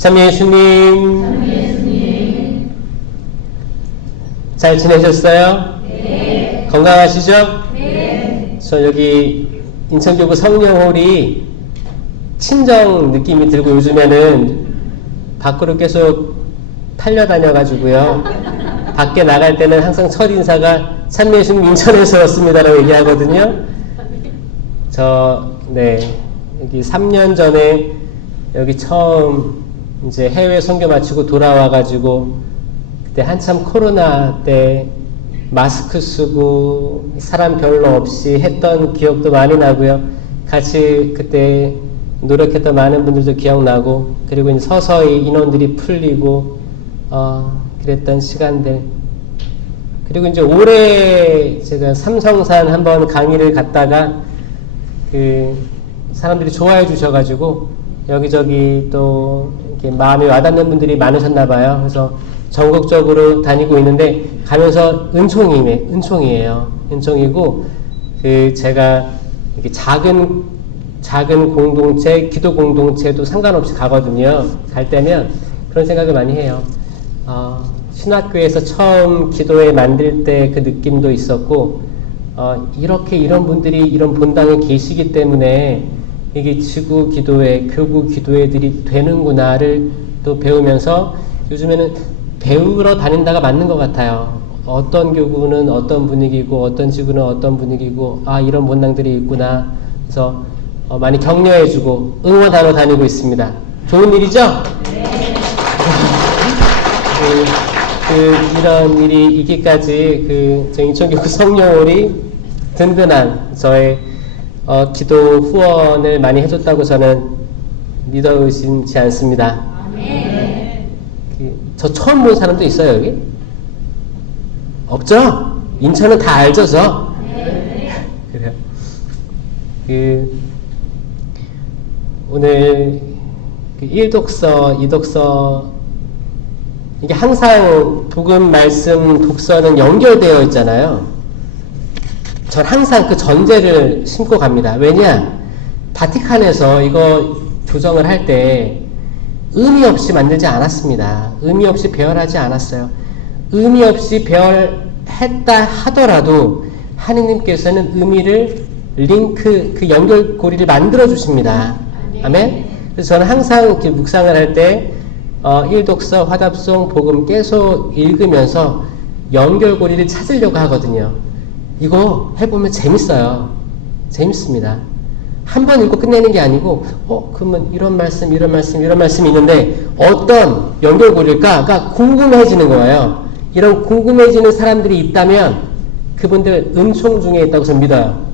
참 예수님, 잘 지내셨어요? 네. 건강하시죠? 네. 저 여기 인천교구 성령홀이 친정 느낌이 들고 요즘에는 밖으로 계속 팔려다녀가지고요. 밖에 나갈 때는 항상 첫 인사가 참 예수님 인천에서 왔습니다라고 얘기하거든요. 여기 3년 전에 여기 처음 이제 해외 선교 마치고 돌아와가지고 그때 한참 코로나 때 마스크 쓰고 사람 별로 없이 했던 기억도 많이 나고요. 같이 그때 노력했던 많은 분들도 기억나고, 그리고 이제 서서히 인원들이 풀리고 그랬던 시간들. 그리고 이제 올해 제가 삼성산 한번 강의를 갔다가 그 사람들이 좋아해 주셔가지고 여기저기 또 이렇게 마음이 와닿는 분들이 많으셨나 봐요. 그래서 전국적으로 다니고 있는데 가면서 은총이에요. 은총이고 그 제가 이렇게 작은 공동체, 기도 공동체도 상관없이 가거든요. 갈 때면 그런 생각을 많이 해요. 신학교에서 처음 기도회 만들 때 그 느낌도 있었고, 이런 분들이 이런 본당에 계시기 때문에 이게 지구 기도회, 교구 기도회들이 되는구나를 또 배우면서 요즘에는 배우러 다닌다가 맞는 것 같아요. 어떤 교구는 어떤 분위기고, 어떤 지구는 어떤 분위기고, 이런 본당들이 있구나. 그래서 많이 격려해주고 응원하러 다니고 있습니다. 좋은 일이죠? 네. 이런 일이 있기까지 저 인천교구 성령홀이 든든한 저의 기도 후원을 많이 해줬다고 저는 믿어 의심치 않습니다. 아멘. 저 처음 본 사람도 있어요, 여기? 없죠? 인천은 다 알죠, 저? 네. 그래요. 오늘 1독서, 2독서, 이게 항상 복음 말씀 독서는 연결되어 있잖아요. 전 항상 그 전제를 심고 갑니다. 왜냐? 바티칸에서 이거 조정을 할 때 의미 없이 만들지 않았습니다. 의미 없이 배열하지 않았어요. 의미 없이 배열했다 하더라도 하느님께서는 의미를 그 연결고리를 만들어 주십니다. 아멘? 그래서 저는 항상 이렇게 묵상을 할 때 1독서, 화답송, 복음 계속 읽으면서 연결고리를 찾으려고 하거든요. 이거 해보면 재밌어요. 재밌습니다. 한 번 읽고 끝내는 게 아니고, 그러면 이런 말씀이 있는데, 어떤 연결고리일까가 궁금해지는 거예요. 이런 궁금해지는 사람들이 있다면, 그분들 은총 중에 있다고 저는 믿어요.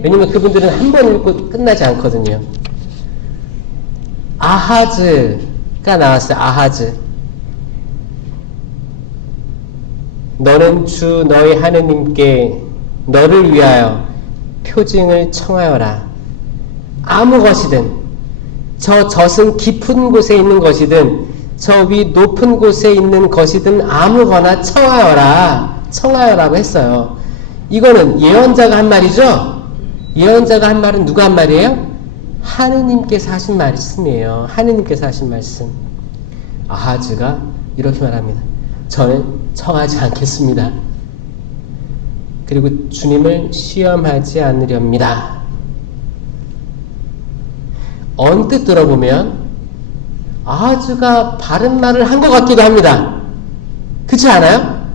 왜냐면 그분들은 한 번 읽고 끝나지 않거든요. 아하즈가 나왔어요. 아하즈. 너는 주 너희 하느님께 너를 위하여 표징을 청하여라. 아무 것이든, 저 젖은 깊은 곳에 있는 것이든, 저 위 높은 곳에 있는 것이든 아무거나 청하여라고 했어요. 이거는 예언자가 한 말이죠? 예언자가 한 말은 누가 한 말이에요? 하느님께서 하신 말씀이에요. 하느님께서 하신 말씀. 아하즈가 이렇게 말합니다. 저는 청하지 않겠습니다. 그리고 주님을 시험하지 않으렵니다. 언뜻 들어보면 아하즈가 바른 말을 한 것 같기도 합니다. 그렇지 않아요?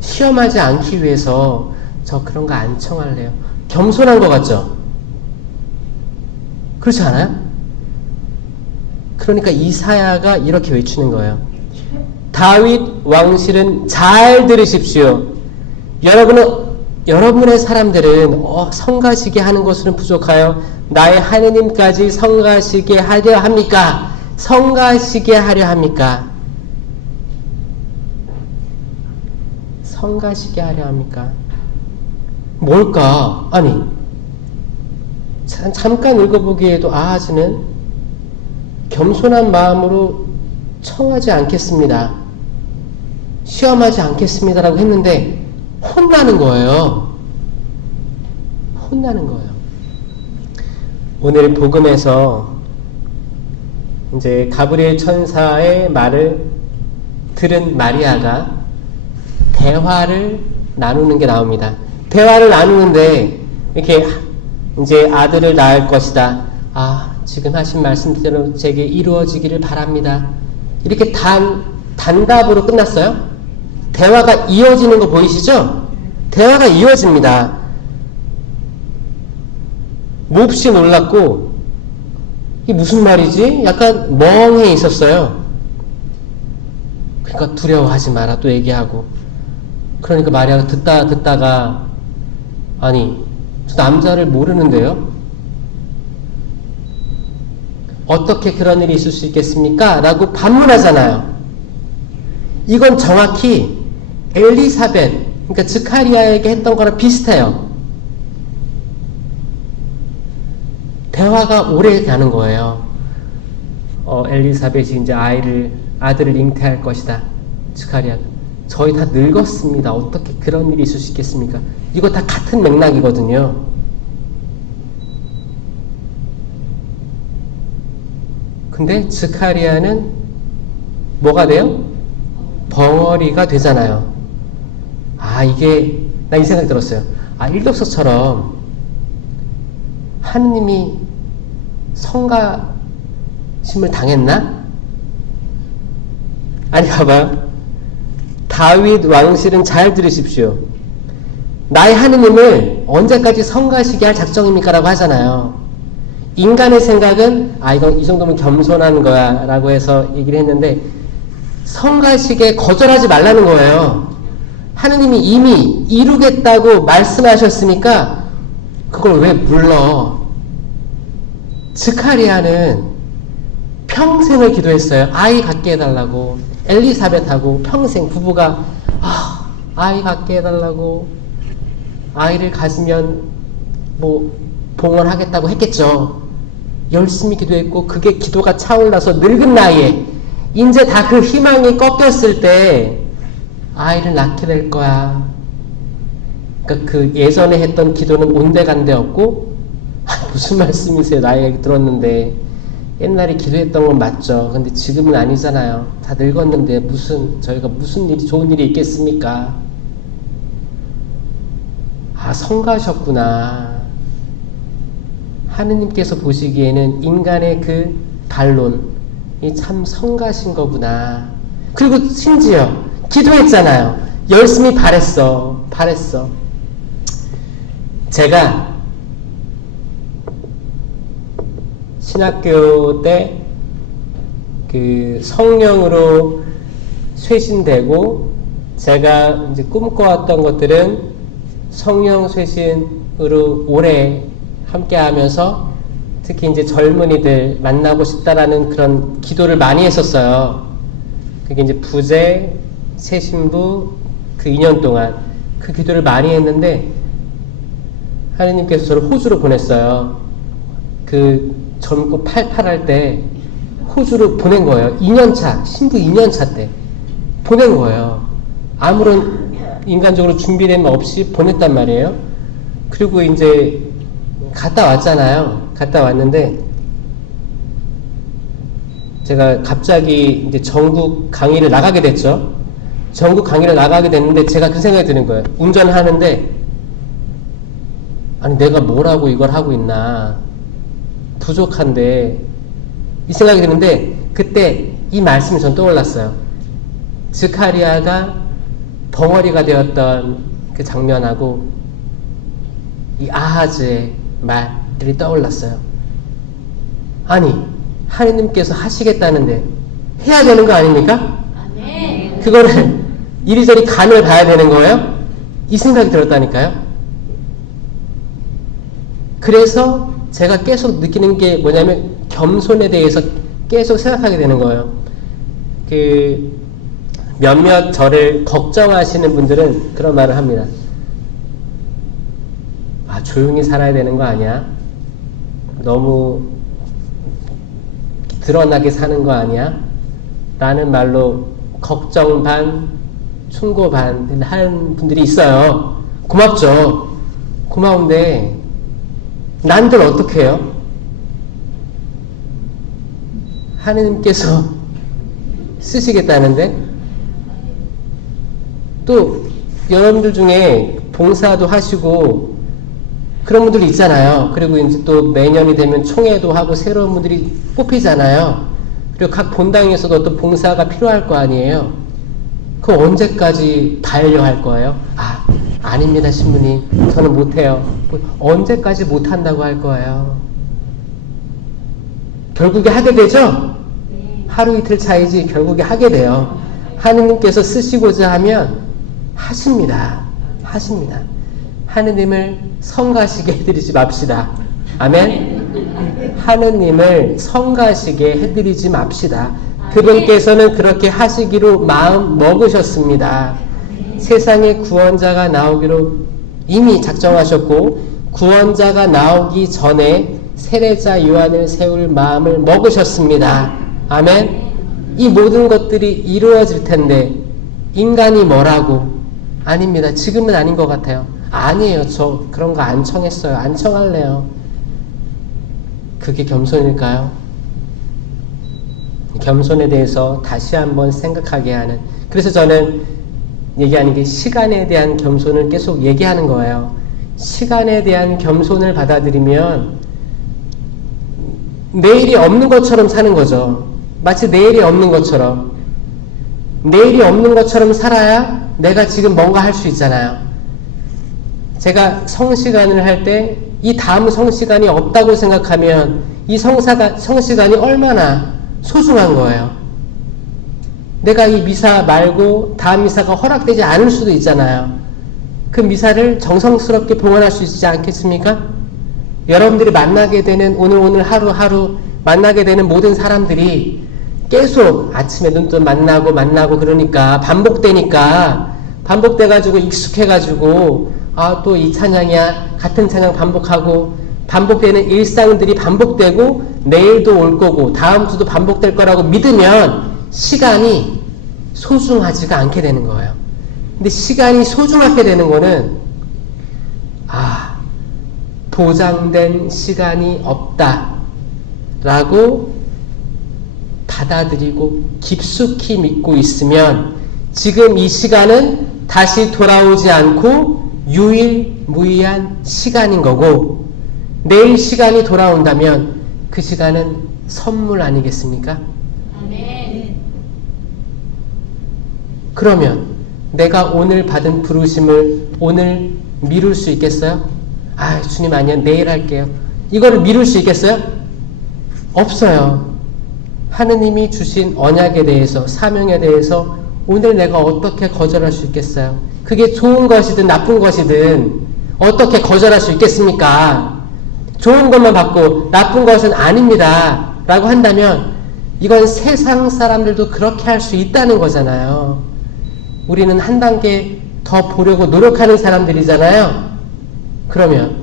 시험하지 않기 위해서 저 그런 거 안 청할래요. 겸손한 것 같죠? 그렇지 않아요? 그러니까 이사야가 이렇게 외치는 거예요. 다윗 왕실은 잘 들으십시오. 여러분의 사람들은 성가시게 하는 것으로는 부족하여 나의 하느님까지 성가시게 하려 합니까? 성가시게 하려 합니까? 성가시게 하려 합니까? 뭘까? 아니, 잠깐 읽어보기에도 아하즈는 겸손한 마음으로 청하지 않겠습니다. 시험하지 않겠습니다라고 했는데 혼나는 거예요. 혼나는 거예요. 오늘 복음에서 이제 가브리엘 천사의 말을 들은 마리아가 대화를 나누는 게 나옵니다. 대화를 나누는데 이렇게 이제 아들을 낳을 것이다. 아, 지금 하신 말씀대로 제게 이루어지기를 바랍니다. 이렇게 단답으로 끝났어요. 대화가 이어지는 거 보이시죠? 대화가 이어집니다. 몹시 놀랐고 이게 무슨 말이지? 약간 멍해 있었어요. 그러니까 두려워하지 마라 또 얘기하고, 그러니까 마리아가 듣다가 아니 저 남자를 모르는데요? 어떻게 그런 일이 있을 수 있겠습니까? 라고 반문하잖아요. 이건 정확히 엘리사벳, 그러니까 스가랴에게 했던 거랑 비슷해요. 대화가 오래 가는 거예요. 엘리사벳이 이제 아들을 잉태할 것이다. 스가랴, 저희 다 늙었습니다. 어떻게 그런 일이 있을 수 있겠습니까? 이거 다 같은 맥락이거든요. 근데 스가랴는 뭐가 돼요? 벙어리가 되잖아요. 아, 이게 나 이 생각이 들었어요. 아, 일독서처럼 하느님이 성가심을 당했나? 아니, 봐봐요. 다윗 왕실은 잘 들으십시오. 나의 하느님을 언제까지 성가시게 할 작정입니까? 라고 하잖아요. 인간의 생각은 이건 이 정도면 겸손한 거야 라고 해서 얘기를 했는데, 성가시게 거절하지 말라는 거예요. 하느님이 이미 이루겠다고 말씀하셨으니까 그걸 왜 물러? 스가랴는 평생을 기도했어요. 아이 갖게 해달라고. 엘리사벳하고 평생 부부가 아이 갖게 해달라고, 아이를 가지면 뭐 봉헌하겠다고 했겠죠. 열심히 기도했고, 그게 기도가 차올라서 늙은 나이에 이제 다 그 희망이 꺾였을 때 아이를 낳게 될 거야. 그러니까 그 예전에 했던 기도는 온데간데 없고, 무슨 말씀이세요? 나이 얘기 들었는데. 옛날에 기도했던 건 맞죠. 근데 지금은 아니잖아요. 다 늙었는데 저희가 무슨 일이, 좋은 일이 있겠습니까? 아, 성가셨구나. 하느님께서 보시기에는 인간의 그 반론이 참 성가신 거구나. 그리고 심지어 기도했잖아요. 열심히 바랬어. 제가 신학교 때 그 성령으로 쇄신되고, 제가 이제 꿈꿔왔던 것들은 성령 쇄신으로 오래 함께 하면서 특히 이제 젊은이들 만나고 싶다라는 그런 기도를 많이 했었어요. 그게 이제 부재, 새신부 그 2년 동안 그 기도를 많이 했는데, 하느님께서 저를 호주로 보냈어요. 그 젊고 팔팔할 때 호주로 보낸 거예요. 2년차, 신부 2년차 때 보낸 거예요. 아무런 인간적으로 준비됨 없이 보냈단 말이에요. 그리고 이제 갔다 왔잖아요. 갔다 왔는데 제가 갑자기 이제 전국 강의를 나가게 됐죠. 전국 강의를 나가게 됐는데 제가 그 생각이 드는 거예요. 운전하는데 아니 내가 뭐라고 이걸 하고 있나, 부족한데, 이 생각이 드는데 그때 이 말씀이 전 떠올랐어요. 스가랴가 벙어리가 되었던 그 장면하고 이 아하즈의 말들이 떠올랐어요. 아니 하느님께서 하시겠다는데 해야 되는 거 아닙니까? 아멘. 그거를 이리저리 간을 봐야 되는 거예요? 이 생각이 들었다니까요. 그래서 제가 계속 느끼는 게 뭐냐면 겸손에 대해서 계속 생각하게 되는 거예요. 그 몇몇 저를 걱정하시는 분들은 그런 말을 합니다. 아, 조용히 살아야 되는 거 아니야? 너무 드러나게 사는 거 아니야? 라는 말로 걱정 반, 충고 반 하는 분들이 있어요. 고맙죠. 고마운데 난들 어떻게 해요? 하느님께서 쓰시겠다는데, 또 여러분들 중에 봉사도 하시고 그런 분들이 있잖아요. 그리고 이제 또 매년이 되면 총회도 하고 새로운 분들이 뽑히잖아요. 그리고 각 본당에서도 어떤 봉사가 필요할 거 아니에요. 그럼 언제까지 반려할 거예요? 아닙니다, 신부님. 저는 못해요. 언제까지 못한다고 할 거예요? 결국에 하게 되죠? 하루 이틀 차이지 결국에 하게 돼요. 하느님께서 쓰시고자 하면 하십니다. 하십니다. 하느님을 성가시게 해드리지 맙시다. 아멘? 하느님을 성가시게 해드리지 맙시다. 그분께서는 그렇게 하시기로 마음 먹으셨습니다. 세상에 구원자가 나오기로 이미 작정하셨고, 구원자가 나오기 전에 세례자 요한을 세울 마음을 먹으셨습니다. 아멘? 이 모든 것들이 이루어질 텐데 인간이 뭐라고? 아닙니다. 지금은 아닌 것 같아요. 아니에요. 저 그런 거 안 청했어요. 안 청할래요. 그게 겸손일까요? 겸손에 대해서 다시 한번 생각하게 하는, 그래서 저는 얘기하는 게 시간에 대한 겸손을 계속 얘기하는 거예요. 시간에 대한 겸손을 받아들이면 내일이 없는 것처럼 사는 거죠. 마치 내일이 없는 것처럼. 내일이 없는 것처럼 살아야 내가 지금 뭔가 할 수 있잖아요. 제가 성시간을 할 때 이 다음 성시간이 없다고 생각하면 이 성시간이 얼마나 소중한 거예요. 내가 이 미사 말고 다음 미사가 허락되지 않을 수도 있잖아요. 그 미사를 정성스럽게 봉헌할 수 있지 않겠습니까? 여러분들이 만나게 되는 오늘 하루하루 만나게 되는 모든 사람들이 계속 아침에 눈뜨면 만나고 그러니까 반복돼가지고 익숙해가지고 또 이 찬양이야 같은 찬양 반복되는 일상들이 반복되고 내일도 올 거고 다음 주도 반복될 거라고 믿으면 시간이 소중하지가 않게 되는 거예요. 근데 시간이 소중하게 되는 거는 보장된 시간이 없다 라고 받아들이고 깊숙이 믿고 있으면 지금 이 시간은 다시 돌아오지 않고 유일무이한 시간인 거고, 내일 시간이 돌아온다면 그 시간은 선물 아니겠습니까? 아멘. 그러면 내가 오늘 받은 부르심을 오늘 미룰 수 있겠어요? 주님 아니야, 내일 할게요. 이거를 미룰 수 있겠어요? 없어요. 하느님이 주신 언약에 대해서, 사명에 대해서 오늘 내가 어떻게 거절할 수 있겠어요? 그게 좋은 것이든 나쁜 것이든 어떻게 거절할 수 있겠습니까? 좋은 것만 받고 나쁜 것은 아닙니다 라고 한다면 이건 세상 사람들도 그렇게 할 수 있다는 거잖아요. 우리는 한 단계 더 보려고 노력하는 사람들이잖아요. 그러면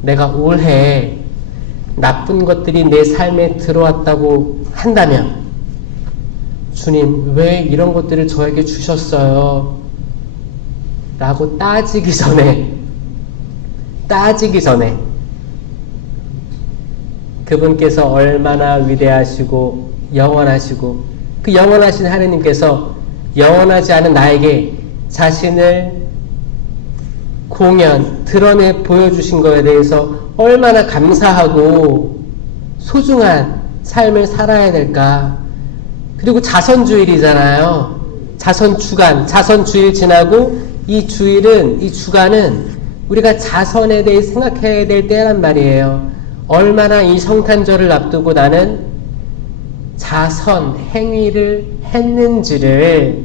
내가 올해 나쁜 것들이 내 삶에 들어왔다고 한다면 주님 왜 이런 것들을 저에게 주셨어요? 라고 따지기 전에 그분께서 얼마나 위대하시고 영원하시고 그 영원하신 하느님께서 영원하지 않은 나에게 자신을 드러내 보여주신 것에 대해서 얼마나 감사하고 소중한 삶을 살아야 될까. 그리고 자선주일이잖아요. 자선주일 지나고 이 주간은 우리가 자선에 대해 생각해야 될 때란 말이에요. 얼마나 이 성탄절을 앞두고 나는 자선 행위를 했는지를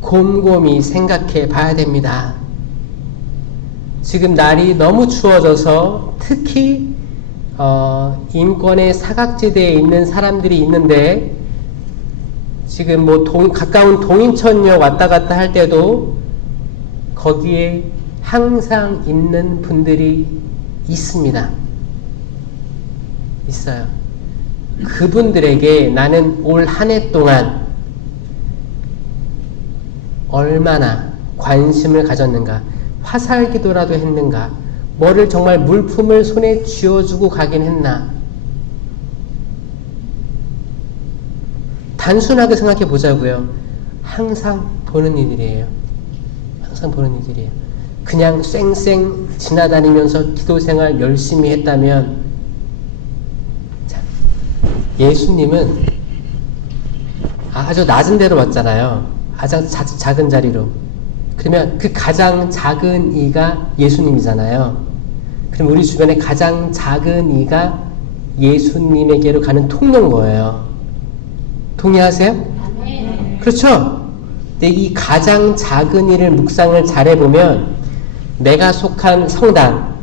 곰곰이 생각해 봐야 됩니다. 지금 날이 너무 추워져서 특히 인권의 사각지대에 있는 사람들이 있는데 지금 가까운 동인천역 왔다 갔다 할 때도 거기에 항상 있는 분들이 있습니다. 있어요. 그분들에게 나는 올 한 해 동안 얼마나 관심을 가졌는가, 화살기도라도 했는가, 뭐를 정말 물품을 손에 쥐어주고 가긴 했나. 단순하게 생각해 보자고요. 항상 보는 일이에요. 항상 보는 일이에요. 그냥 쌩쌩 지나다니면서 기도생활 열심히 했다면, 자, 예수님은 아주 낮은 데로 왔잖아요. 가장 작은 자리로. 그러면 그 가장 작은 이가 예수님이잖아요. 그럼 우리 주변에 가장 작은 이가 예수님에게로 가는 통로인 거예요. 동의하세요? 그렇죠? 근데 이 가장 작은 이를 묵상을 잘해보면 내가 속한 성당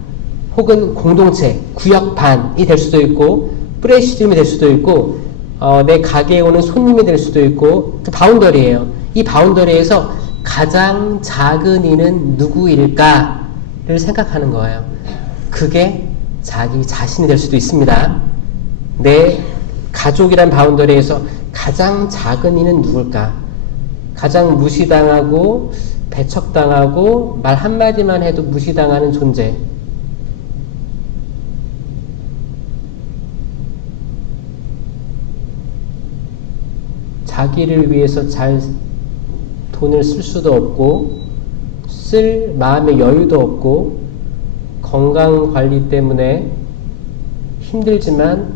혹은 공동체, 구역반이 될 수도 있고 프레시즘이 될 수도 있고 내 가게에 오는 손님이 될 수도 있고 그 바운더리예요. 이 바운더리에서 가장 작은 이는 누구일까를 생각하는 거예요. 그게 자기 자신이 될 수도 있습니다. 내 가족이란 바운더리에서 가장 작은 이는 누굴까? 가장 무시당하고 배척당하고 말 한마디만 해도 무시당하는 존재. 자기를 위해서 잘 돈을 쓸 수도 없고 쓸 마음의 여유도 없고 건강관리 때문에 힘들지만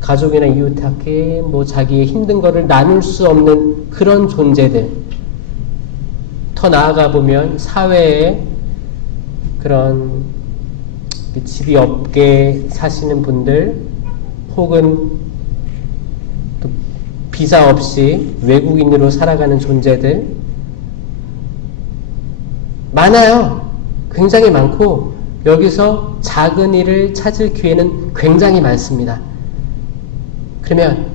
가족이나 이웃에게 자기의 힘든 거를 나눌 수 없는 그런 존재들. 더 나아가 보면 사회에 그런 집이 없게 사시는 분들 혹은 또 비자 없이 외국인으로 살아가는 존재들 많아요. 굉장히 많고 여기서 작은 일을 찾을 기회는 굉장히 많습니다. 그러면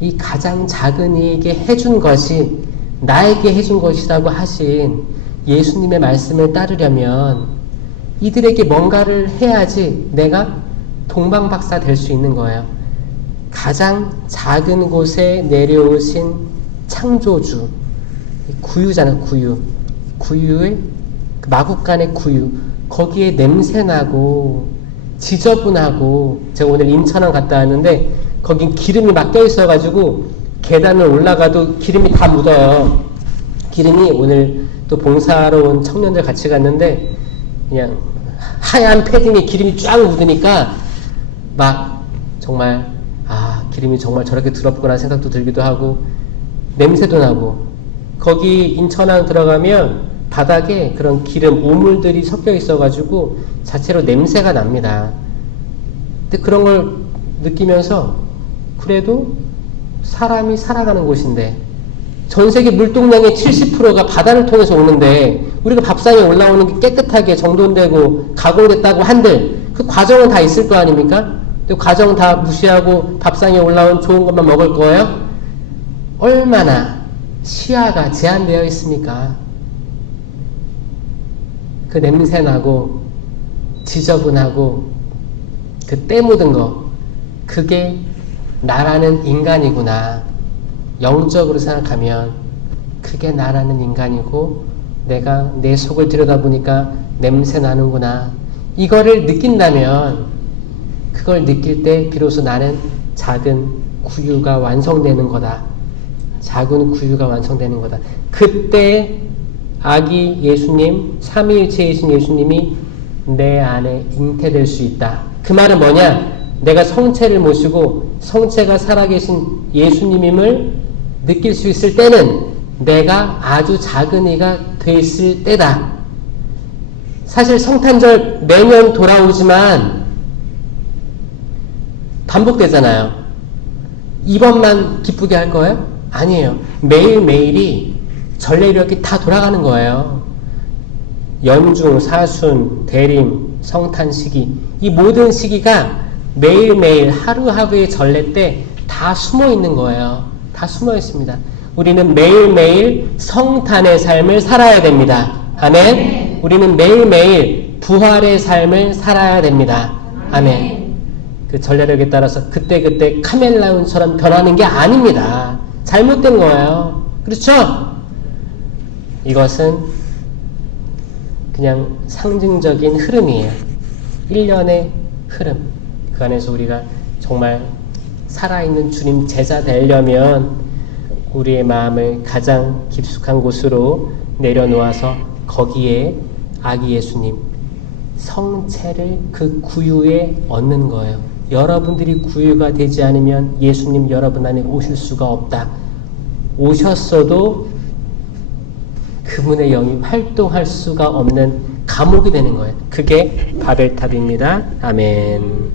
이 가장 작은 이에게 해준 것이 나에게 해준 것이라고 하신 예수님의 말씀을 따르려면 이들에게 뭔가를 해야지 내가 동방박사 될 수 있는 거예요. 가장 작은 곳에 내려오신 창조주, 구유잖아요. 구유의 그 마국간의 구유, 거기에 냄새나고 지저분하고, 제가 오늘 인천항 갔다 왔는데 거긴 기름이 막 껴있어가지고 계단을 올라가도 기름이 다 묻어요. 기름이, 오늘 또 봉사하러 온 청년들 같이 갔는데 그냥 하얀 패딩에 기름이 쫙 묻으니까 막 정말 기름이 정말 저렇게 더럽구나 생각도 들기도 하고 냄새도 나고, 거기 인천항 들어가면 바닥에 그런 기름 오물들이 섞여 있어가지고 자체로 냄새가 납니다. 근데 그런 걸 느끼면서 그래도 사람이 살아가는 곳인데, 전 세계 물동량의 70%가 바다를 통해서 오는데 우리가 밥상에 올라오는 게 깨끗하게 정돈되고 가공됐다고 한들 그 과정은 다 있을 거 아닙니까? 그 과정 다 무시하고 밥상에 올라온 좋은 것만 먹을 거예요? 얼마나 시야가 제한되어 있습니까? 그 냄새나고 지저분하고 그 때 묻은 거, 그게 나라는 인간이구나. 영적으로 생각하면 그게 나라는 인간이고 내가 내 속을 들여다보니까 냄새 나는구나. 이거를 느낀다면, 그걸 느낄 때 비로소 나는 작은 구유가 완성되는 거다. 작은 구유가 완성되는 거다. 그때 아기 예수님, 삼위일체이신 예수님이 내 안에 잉태될 수 있다. 그 말은 뭐냐? 내가 성체를 모시고 성체가 살아계신 예수님임을 느낄 수 있을 때는 내가 아주 작은 이가 됐을 때다. 사실 성탄절 매년 돌아오지만 반복되잖아요. 이번만 기쁘게 할 거예요? 아니에요. 매일매일이 전례이렇게 다 돌아가는 거예요. 연중, 사순, 대림, 성탄 시기, 이 모든 시기가 매일매일 하루하루의 전례 때 다 숨어 있는 거예요. 다 숨어 있습니다. 우리는 매일매일 성탄의 삶을 살아야 됩니다. 아멘. 우리는 매일매일 부활의 삶을 살아야 됩니다. 아멘. 그 전례력에 따라서 그때그때 카멜라운처럼 변하는 게 아닙니다. 잘못된 거예요. 그렇죠? 이것은 그냥 상징적인 흐름이에요. 1년의 흐름. 그 안에서 우리가 정말 살아있는 주님 제자 되려면 우리의 마음을 가장 깊숙한 곳으로 내려놓아서 거기에 아기 예수님 성체를 그 구유에 얻는 거예요. 여러분들이 구유가 되지 않으면 예수님 여러분 안에 오실 수가 없다. 오셨어도 그분의 영이 활동할 수가 없는 감옥이 되는 거예요. 그게 바벨탑입니다. 아멘.